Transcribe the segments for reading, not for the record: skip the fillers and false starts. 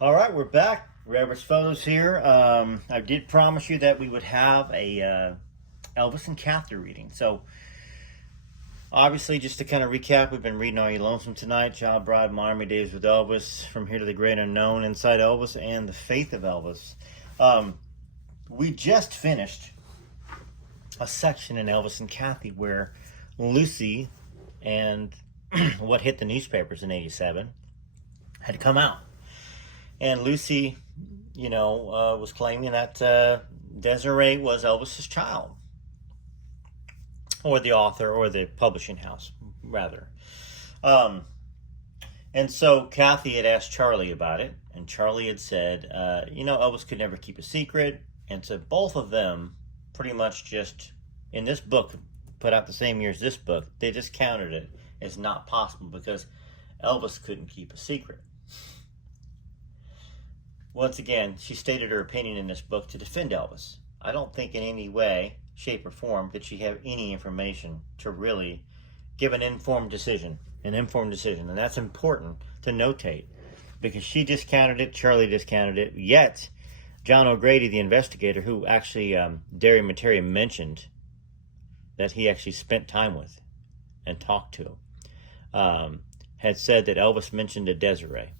All right, we're back. Rever's Photos here. I did promise you that we would have a Elvis and Kathy reading. So, obviously, just to kind of recap, we've been reading Are You Lonesome Tonight, Child Bride, Miami Days with Elvis, From Here to the Great Unknown, Inside Elvis, and The Faith of Elvis. We just finished a section in Elvis and Kathy where Lucy and what hit the newspapers in '87 had come out. And Lucy, was claiming that Desiree was Elvis's child, or the author, or the publishing house, rather. And so Kathy had asked Charlie about it, and Charlie had said, Elvis could never keep a secret. And so both of them pretty much just, in this book, put out the same year as this book, they just counted it as not possible because Elvis couldn't keep a secret. Once again, she stated her opinion in this book to defend Elvis. I don't think in any way, shape, or form did she have any information to really give an informed decision. And that's important to notate because she discounted it, Charlie discounted it, yet John O'Grady, the investigator, who actually Derry Materi mentioned that he actually spent time with and talked to, had said that Elvis mentioned a Desiree.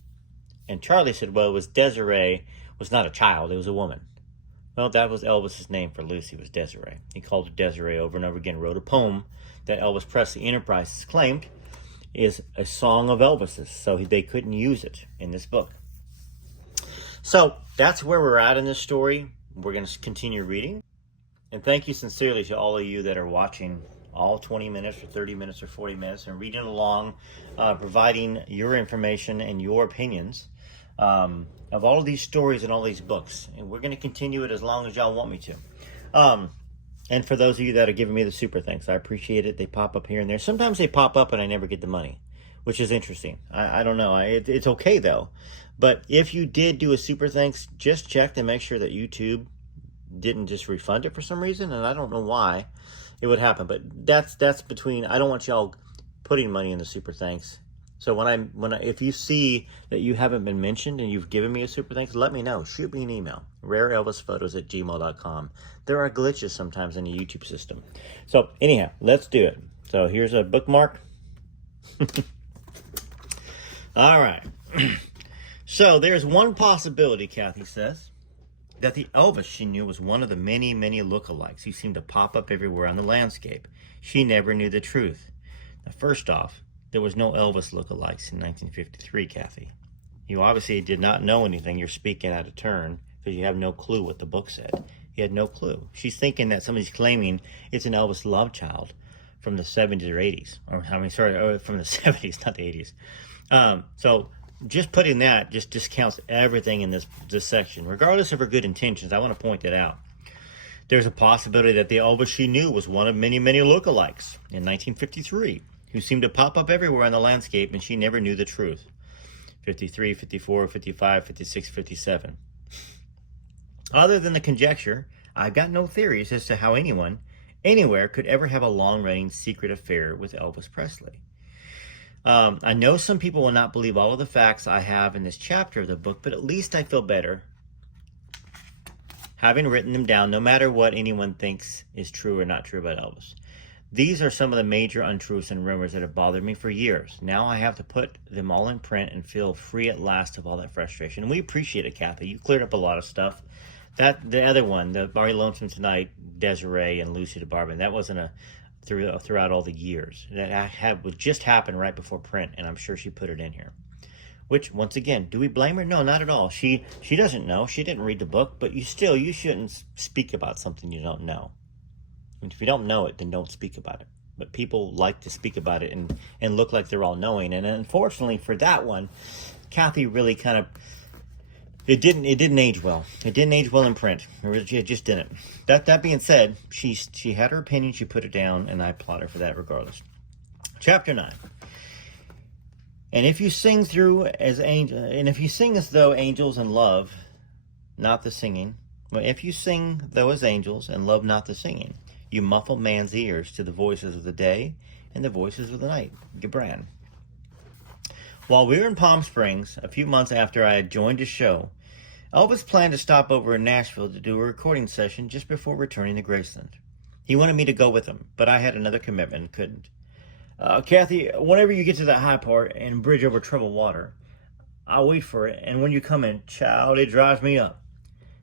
And Charlie said, well, it was Desiree, was not a child, it was a woman. Well, that was Elvis's name for Lucy, was Desiree. He called her Desiree over and over again, wrote a poem that Elvis Presley Enterprises claimed is a song of Elvis's, so they couldn't use it in this book. So that's where we're at in this story. We're going to continue reading. And thank you sincerely to all of you that are watching all 20 minutes or 30 minutes or 40 minutes and reading along, providing your information and your opinions of all of these stories and all these books. And we're going to continue it as long as y'all want me to. And for those of you that are giving me the super thanks, I appreciate it. They pop up here and there. Sometimes they pop up and I never get the money, which is interesting. I don't know. It's okay, though. But if you did do a super thanks, just check to make sure that YouTube didn't just refund it for some reason. And I don't know why it would happen. But that's between, I don't want y'all putting money in the super thanks. So if you see that you haven't been mentioned and you've given me a super thanks, let me know. Shoot me an email, rareelvisphotos@gmail.com. There are glitches sometimes in the YouTube system. So anyhow, let's do it. So here's a bookmark. All right. So there's one possibility, Kathy says, that the Elvis she knew was one of the many, many lookalikes who seemed to pop up everywhere on the landscape. She never knew the truth. Now, first off, there was no Elvis lookalikes in 1953, Kathy. You obviously did not know anything. You're speaking out of turn because you have no clue what the book said. You had no clue. She's thinking that somebody's claiming it's an Elvis love child from the 70s or 80s. From the 70s, not the 80s. So just putting that just discounts everything in this section. Regardless of her good intentions, I want to point that out. There's a possibility that the Elvis she knew was one of many, many lookalikes in 1953 who seemed to pop up everywhere on the landscape and she never knew the truth. 53, 54, 55, 56, 57. Other than the conjecture, I've got no theories as to how anyone, anywhere, could ever have a long-running secret affair with Elvis Presley. I know some people will not believe all of the facts I have in this chapter of the book, but at least I feel better having written them down, no matter what anyone thinks is true or not true about Elvis. These are some of the major untruths and rumors that have bothered me for years. Now I have to put them all in print and feel free at last of all that frustration. And we appreciate it, Kathy. You cleared up a lot of stuff. The other one, the Are You Lonesome Tonight, Desiree and Lucy DeBarban, that wasn't throughout all the years. That would just happen right before print, and I'm sure she put it in here. Which, once again, do we blame her? No, not at all. She doesn't know. She didn't read the book, but you shouldn't speak about something you don't know. And if you don't know it, then don't speak about it. But people like to speak about it and look like they're all knowing. And unfortunately for that one, Kathy really kind of, it didn't age well. It didn't age well in print. It just didn't. That being said, she had her opinion. She put it down, and I applaud her for that regardless. Chapter 9. And if you sing as though angels and love, not the singing. Well, if you sing though as angels and love not the singing, you muffle man's ears to the voices of the day and the voices of the night. Gibran. While we were in Palm Springs, a few months after I had joined his show, Elvis planned to stop over in Nashville to do a recording session just before returning to Graceland. He wanted me to go with him, but I had another commitment and couldn't. Kathy, whenever you get to that high part and bridge over troubled water, I'll wait for it, and when you come in, child, it drives me up.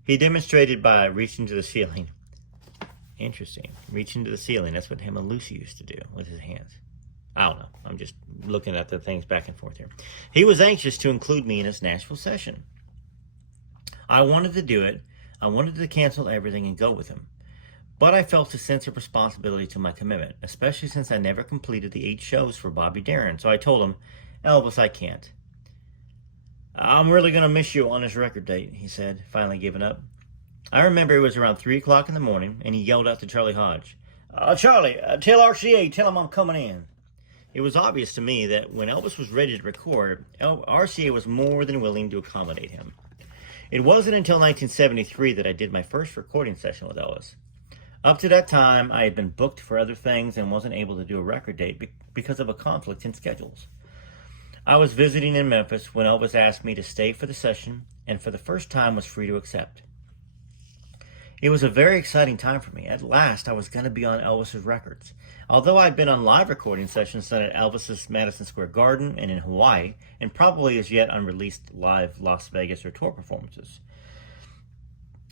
He demonstrated by reaching to the ceiling. Interesting. Reaching to the ceiling. That's what him and Lucy used to do with his hands. I don't know. I'm just looking at the things back and forth here. He was anxious to include me in his Nashville session. I wanted to do it. I wanted to cancel everything and go with him. But I felt a sense of responsibility to my commitment, especially since I never completed the 8 shows for Bobby Darin. So I told him, Elvis, I can't. I'm really going to miss you on this record date, he said, finally giving up. I remember it was around 3 o'clock in the morning, and he yelled out to Charlie Hodge, Charlie, tell RCA, tell him I'm coming in. It was obvious to me that when Elvis was ready to record, RCA was more than willing to accommodate him. It wasn't until 1973 that I did my first recording session with Elvis. Up to that time, I had been booked for other things and wasn't able to do a record date because of a conflict in schedules. I was visiting in Memphis when Elvis asked me to stay for the session, and for the first time was free to accept. It was a very exciting time for me. At last, I was going to be on Elvis's records. Although I'd been on live recording sessions done at Elvis's Madison Square Garden and in Hawaii, and probably as yet unreleased live Las Vegas or tour performances.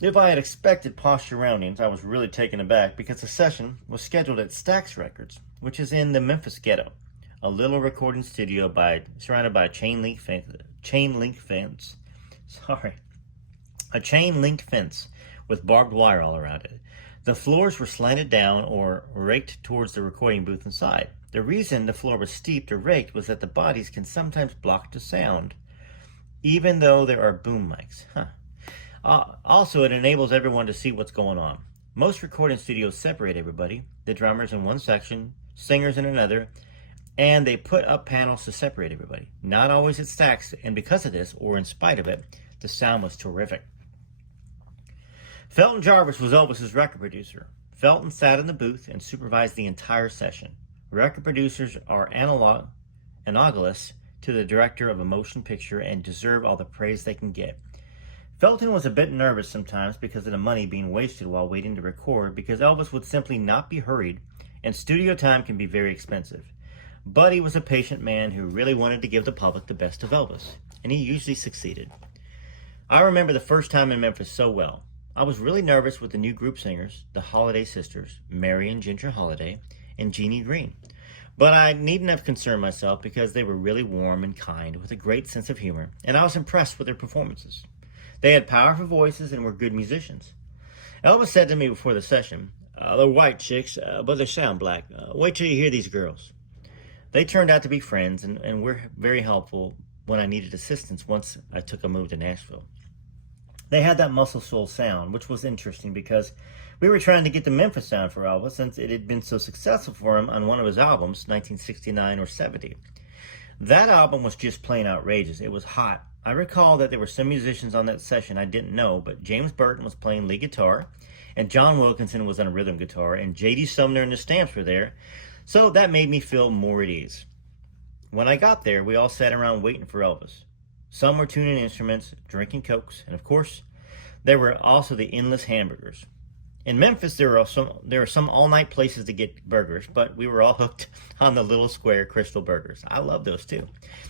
If I had expected posh surroundings, I was really taken aback because the session was scheduled at Stax Records, which is in the Memphis ghetto, a little recording studio surrounded by a chain link fence with barbed wire all around it. The floors were slanted down or raked towards the recording booth inside. The reason the floor was steeped or raked was that the bodies can sometimes block the sound, even though there are boom mics. Also, it enables everyone to see what's going on. Most recording studios separate everybody, the drummers in one section, singers in another, and they put up panels to separate everybody. Not always at Stax, and because of this, or in spite of it, the sound was terrific. Felton Jarvis was Elvis's record producer. Felton sat in the booth and supervised the entire session. Record producers are analogous to the director of a motion picture and deserve all the praise they can get. Felton was a bit nervous sometimes because of the money being wasted while waiting to record, because Elvis would simply not be hurried, and studio time can be very expensive. But he was a patient man who really wanted to give the public the best of Elvis, and he usually succeeded. I remember the first time in Memphis so well. I was really nervous with the new group singers, the Holiday Sisters, Mary and Ginger Holiday, and Jeannie Green. But I needn't have concerned myself because they were really warm and kind with a great sense of humor, and I was impressed with their performances. They had powerful voices and were good musicians. Elvis said to me before the session, they're white chicks, but they sound black. Wait till you hear these girls. They turned out to be friends and were very helpful when I needed assistance once I took a move to Nashville. They had that muscle soul sound, which was interesting because we were trying to get the Memphis sound for Elvis since it had been so successful for him on one of his albums, 1969 or 70. That album was just plain outrageous. It was hot. I recall that there were some musicians on that session I didn't know, but James Burton was playing lead guitar, and John Wilkinson was on a rhythm guitar, and J.D. Sumner and the Stamps were there, so that made me feel more at ease. When I got there, we all sat around waiting for Elvis. Some were tuning instruments, drinking Cokes, and of course, there were also the endless hamburgers. In Memphis, there are some all-night places to get burgers, but we were all hooked on the little square Crystal burgers. I love those too.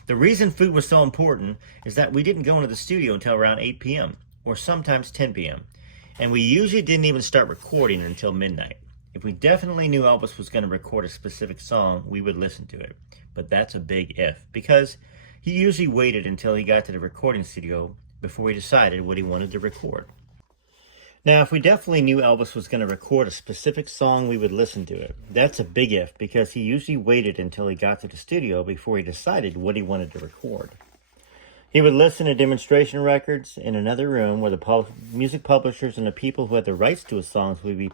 The reason food was so important is that we didn't go into the studio until around 8 p.m. or sometimes 10 p.m. And we usually didn't even start recording until midnight. If we definitely knew Elvis was going to record a specific song, we would listen to it. But that's a big if, because he usually waited until he got to the recording studio before he decided what he wanted to record. Now, if we definitely knew Elvis was going to record a specific song, we would listen to it. That's a big if, because he usually waited until he got to the studio before he decided what he wanted to record. He would listen to demonstration records in another room where the music publishers and the people who had the rights to his songs would be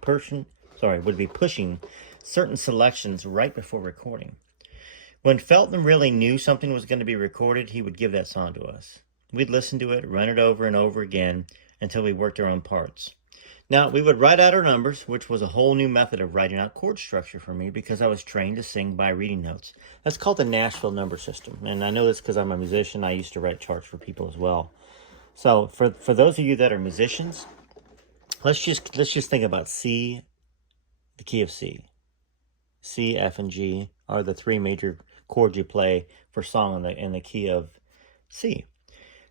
pushing certain selections right before recording. When Felton really knew something was going to be recorded, he would give that song to us. We'd listen to it, run it over and over again until we worked our own parts. Now, we would write out our numbers, which was a whole new method of writing out chord structure for me because I was trained to sing by reading notes. That's called the Nashville number system. And I know this because I'm a musician. I used to write charts for people as well. So for those of you that are musicians, let's just think about C, the key of C. C, F, and G are the three major chords you play for song in the key of C.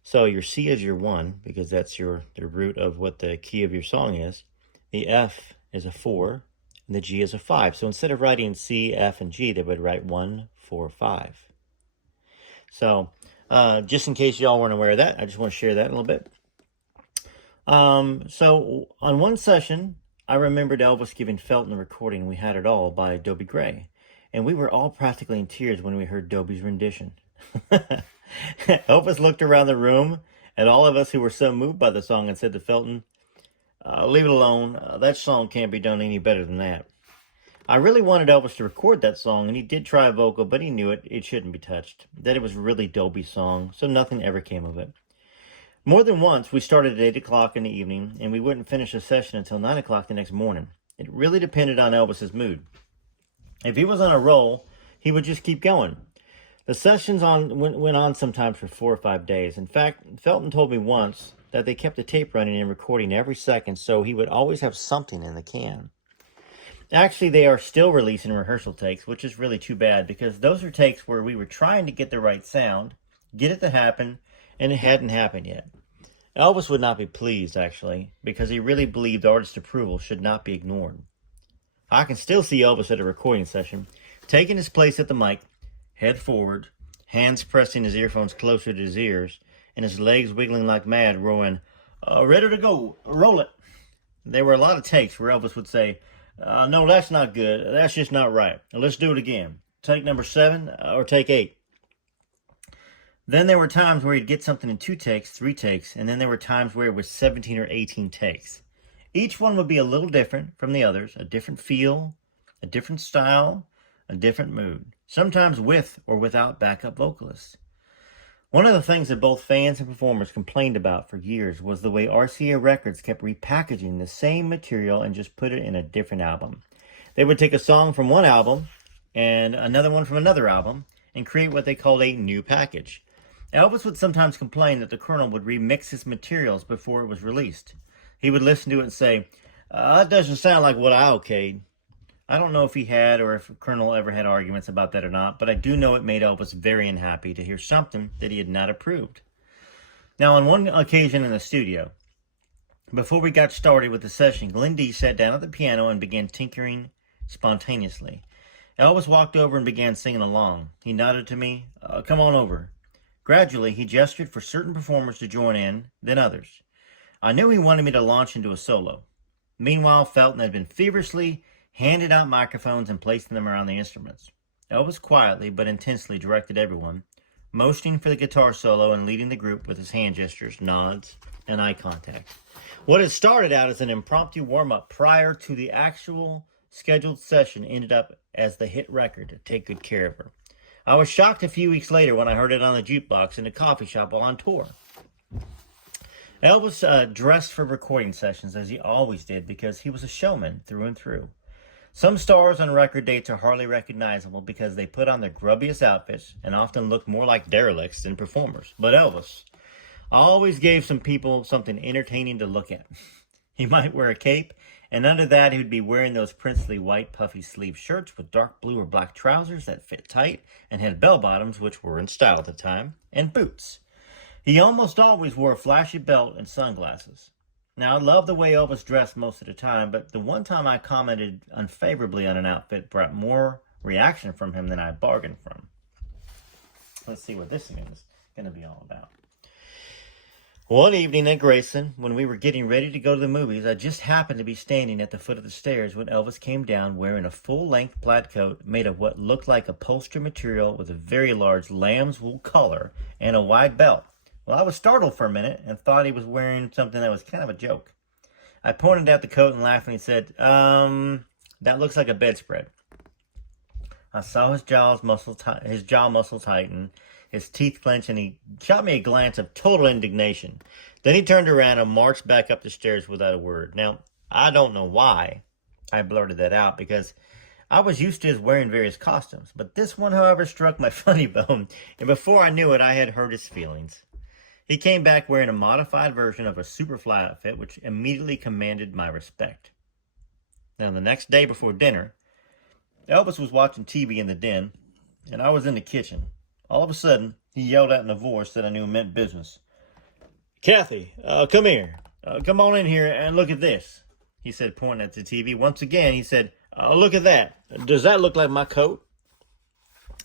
So your C is your 1 because that's the root of what the key of your song is. The F is a 4 and the G is a 5. So instead of writing C, F, and G, they would write 1, 4, 5. So just in case y'all weren't aware of that, I just want to share that a little bit. So on one session, I remembered Elvis giving Felton a recording. We had it all by Dobie Gray. And we were all practically in tears when we heard Dobie's rendition. Elvis looked around the room at all of us who were so moved by the song and said to Felton, leave it alone. That song can't be done any better than that. I really wanted Elvis to record that song, and he did try a vocal, but he knew it shouldn't be touched, that it was really Dobie's song, so nothing ever came of it. More than once, we started at 8 o'clock in the evening, and we wouldn't finish a session until 9 o'clock the next morning. It really depended on Elvis's mood. If he was on a roll, he would just keep going. The sessions went on sometimes for 4 or 5 days. In fact, Felton told me once that they kept the tape running and recording every second, so he would always have something in the can. Actually, they are still releasing rehearsal takes, which is really too bad, because those are takes where we were trying to get the right sound, get it to happen, and it hadn't happened yet. Elvis would not be pleased, actually, because he really believed artist approval should not be ignored. I can still see Elvis at a recording session, taking his place at the mic, head forward, hands pressing his earphones closer to his ears, and his legs wiggling like mad, roaring, ready to go, roll it. There were a lot of takes where Elvis would say, no, that's not good, that's just not right, let's do it again. Take number 7 or take 8. Then there were times where he'd get something in 2 takes, 3 takes, and then there were times where it was 17 or 18 takes. Each one would be a little different from the others, a different feel, a different style, a different mood, sometimes with or without backup vocalists. One of the things that both fans and performers complained about for years was the way RCA Records kept repackaging the same material and just put it in a different album. They would take a song from one album and another one from another album and create what they called a new package. Elvis would sometimes complain that the Colonel would remix his materials before it was released. He would listen to it and say, that doesn't sound like what I okayed. I don't know if he had or if Colonel ever had arguments about that or not, but I do know it made Elvis very unhappy to hear something that he had not approved. Now, on one occasion in the studio, before we got started with the session, Glenn D sat down at the piano and began tinkering spontaneously. Elvis walked over and began singing along. He nodded to me, come on over. Gradually, he gestured for certain performers to join in, then others. I knew he wanted me to launch into a solo. Meanwhile, Felton had been feverishly handed out microphones and placing them around the instruments. Elvis quietly but intensely directed everyone, motioning for the guitar solo and leading the group with his hand gestures, nods, and eye contact. What had started out as an impromptu warm-up prior to the actual scheduled session ended up as the hit record, Take Good Care of Her. I was shocked a few weeks later when I heard it on the jukebox in a coffee shop while on tour. Elvis dressed for recording sessions as he always did because he was a showman through and through. Some stars on record dates are hardly recognizable because they put on their grubbiest outfits and often look more like derelicts than performers. But Elvis always gave some people something entertaining to look at. He might wear a cape, and under that he would be wearing those princely white puffy sleeve shirts with dark blue or black trousers that fit tight and had bell bottoms, which were in style at the time, and boots. He almost always wore a flashy belt and sunglasses. Now, I love the way Elvis dressed most of the time, but the one time I commented unfavorably on an outfit brought more reaction from him than I bargained from. Let's see what this is going to be all about. One evening at Grayson, when we were getting ready to go to the movies, I just happened to be standing at the foot of the stairs when Elvis came down wearing a full-length plaid coat made of what looked like upholstery material with a very large lamb's wool collar and a wide belt. Well, I was startled for a minute and thought he was wearing something that was kind of a joke. I pointed at the coat and laughed and he said, that looks like a bedspread. I saw his jaw muscle tighten, his teeth clench, and he shot me a glance of total indignation. Then he turned around and marched back up the stairs without a word. Now, I don't know why I blurted that out, because I was used to his wearing various costumes, but this one, however, struck my funny bone, and before I knew it, I had hurt his feelings. He came back wearing a modified version of a Superfly outfit, which immediately commanded my respect. Now, the next day before dinner, Elvis was watching TV in the den, and I was in the kitchen. All of a sudden, he yelled out in a voice that I knew meant business. "Kathy, come here. Come on in here and look at this," he said, pointing at the TV. Once again, he said, "Look at that. Does that look like my coat?"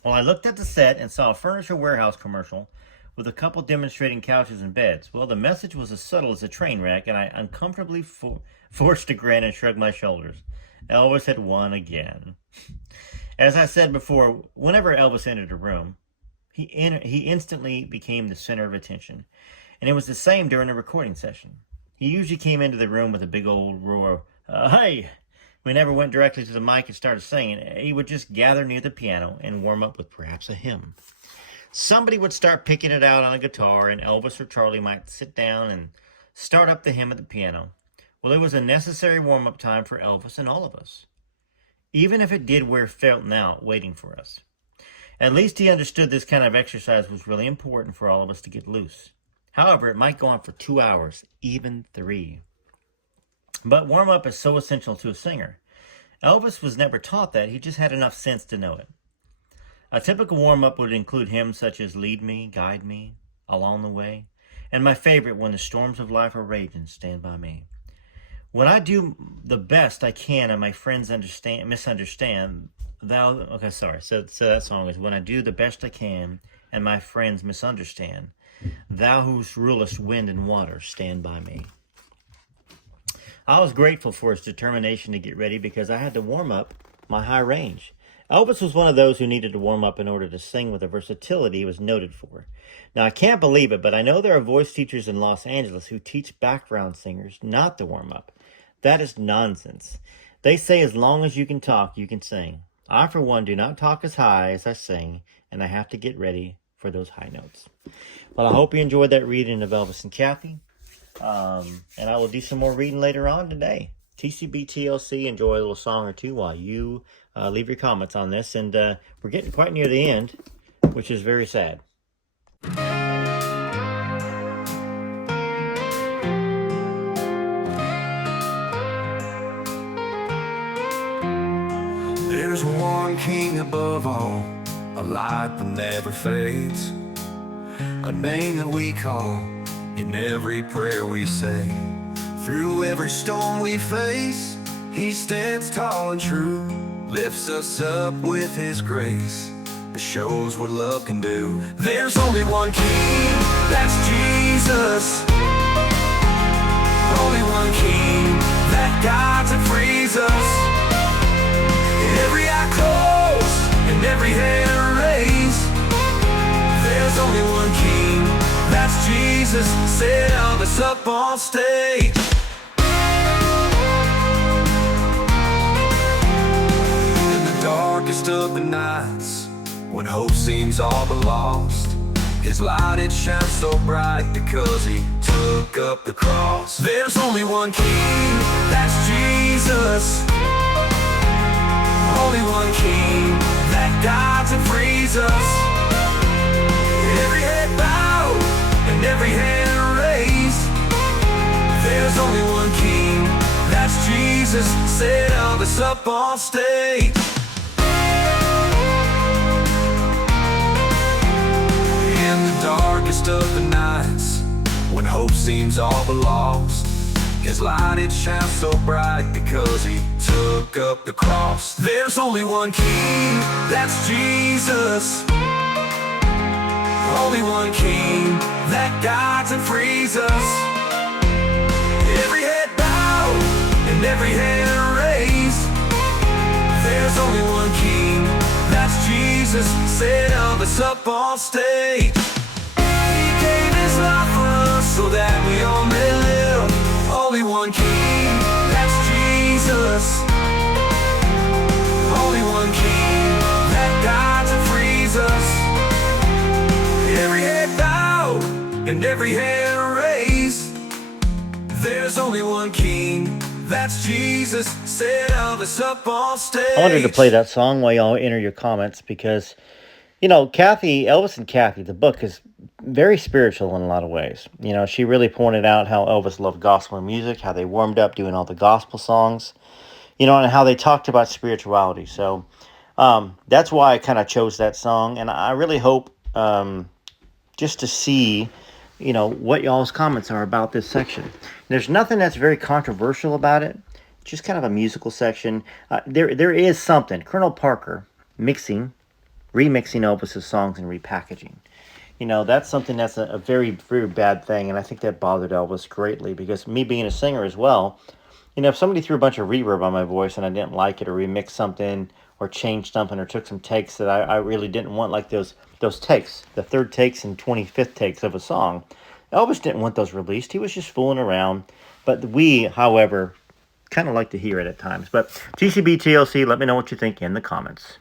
Well, I looked at the set and saw a Furniture Warehouse commercial with a couple demonstrating couches and beds. Well, the message was as subtle as a train wreck, and I uncomfortably forced a grin and shrugged my shoulders. Elvis had won again. As I said before, whenever Elvis entered a room, he instantly became the center of attention. And it was the same during a recording session. He usually came into the room with a big old roar, "Hey!" We never went directly to the mic and started singing. He would just gather near the piano and warm up with perhaps a hymn. Somebody would start picking it out on a guitar, and Elvis or Charlie might sit down and start up the hymn at the piano. Well, it was a necessary warm-up time for Elvis and all of us, even if it did wear Felton out waiting for us. At least he understood this kind of exercise was really important for all of us to get loose. However, it might go on for 2 hours, even 3. But warm-up is so essential to a singer. Elvis was never taught that. He just had enough sense to know it. A typical warm-up would include hymns such as "Lead Me, Guide Me," "Along the Way," and my favorite, "When the Storms of Life Are Raging, Stand By Me." When I do the best I can and my friends misunderstand, so that song is, "When I do the best I can and my friends misunderstand, thou who rulest wind and water, stand by me." I was grateful for his determination to get ready because I had to warm up my high range. Elvis was one of those who needed to warm up in order to sing with the versatility he was noted for. Now, I can't believe it, but I know there are voice teachers in Los Angeles who teach background singers not to warm up. That is nonsense. They say as long as you can talk, you can sing. I, for one, do not talk as high as I sing, and I have to get ready for those high notes. Well, I hope you enjoyed that reading of Elvis and Kathy, and I will do some more reading later on today. TCB TLC, enjoy a little song or two while you leave your comments on this, and we're getting quite near the end, which is very sad. There's one king above all, a light that never fades, a name that we call in every prayer we say. Through every storm we face, he stands tall and true, lifts us up with his grace, it shows what love can do. There's only one king, that's Jesus. Only one king that guides and frees us. Every eye closed and every hand raised. There's only one king, that's Jesus. Set Elvis up on stage. In the darkest of the nights, when hope seems all but lost, his light, it shines so bright because he took up the cross. There's only one king, that's Jesus. Only one king that guides and frees us. Every head bowed and every hand raised. There's only one king, that's Jesus. Set Elvis up on stage. In the darkest of the nights, when hope seems all but lost, his light, it shines so bright because he took up the cross. There's only one king, that's Jesus. Only one king that guides and frees us. Every head bowed and every hand raised. There's only one king, that's Jesus. Set Elvis up on stage. He gave his life for us so that we all may live. Only one king, that's Jesus. Only one king that guides and frees us. Every head bowed and every hand raised. There's only one king, That's Jesus, said Elvis up on stage. I wanted to play that song while y'all enter your comments because, Kathy, Elvis and Kathy, the book is very spiritual in a lot of ways. She really pointed out how Elvis loved gospel music, how they warmed up doing all the gospel songs, and how they talked about spirituality. So that's why I kind of chose that song. And I really hope just to see, what y'all's comments are about this section. There's nothing that's very controversial about it. Just kind of a musical section. There is something. Colonel Parker remixing Elvis's songs and repackaging. That's something that's a very, very bad thing. And I think that bothered Elvis greatly because me being a singer as well, if somebody threw a bunch of reverb on my voice and I didn't like it or remixed something or changed something or took some takes that I really didn't want, like those takes, the third takes and 25th takes of a song, Elvis didn't want those released. He was just fooling around. But we, however, kind of like to hear it at times. But TCB TLC, let me know what you think in the comments.